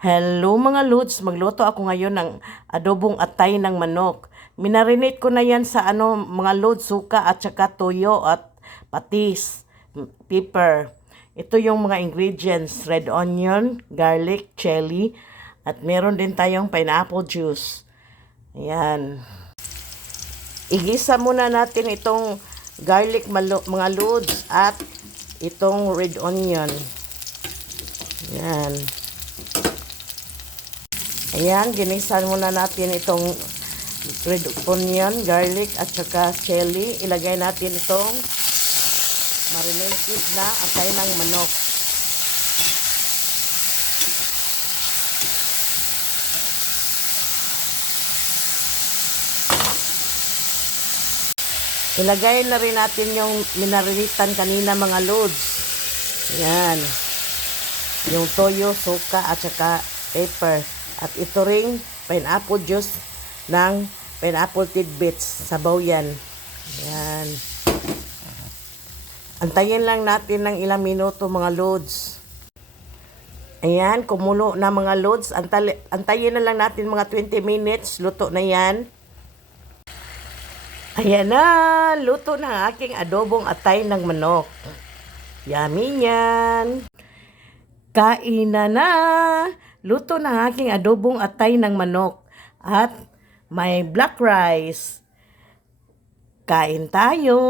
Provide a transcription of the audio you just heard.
Hello mga Lods, magluto ako ngayon ng adobong atay ng manok. Minarinate ko na yan sa mga Lods, suka at saka toyo at patis, pepper. Ito yung mga ingredients, red onion, garlic, chili, at meron din tayong pineapple juice. Ayan. Igisa muna natin itong garlic mga Lods at itong red onion. Ayan. Ayan, ginisan muna natin itong red onion, garlic, at saka chili. Ilagay natin itong marinated na atay ng manok. Ilagay na rin natin yung minarinitan kanina mga loads. Ayan. Yung toyo, suka, at saka pepper. At ito ring pineapple juice ng pineapple tidbits. Sabaw yan. Ayan. Antayin lang natin ng ilang minuto mga loads. Ayan, kumulo na mga loads. Antayin na lang natin mga 20 minutes. Luto na yan. Ayan na. Luto na ang aking adobong atay ng manok. Yummy yan. Kain na. Luto na ang aking adobong atay ng manok. At may black rice. Kain tayo.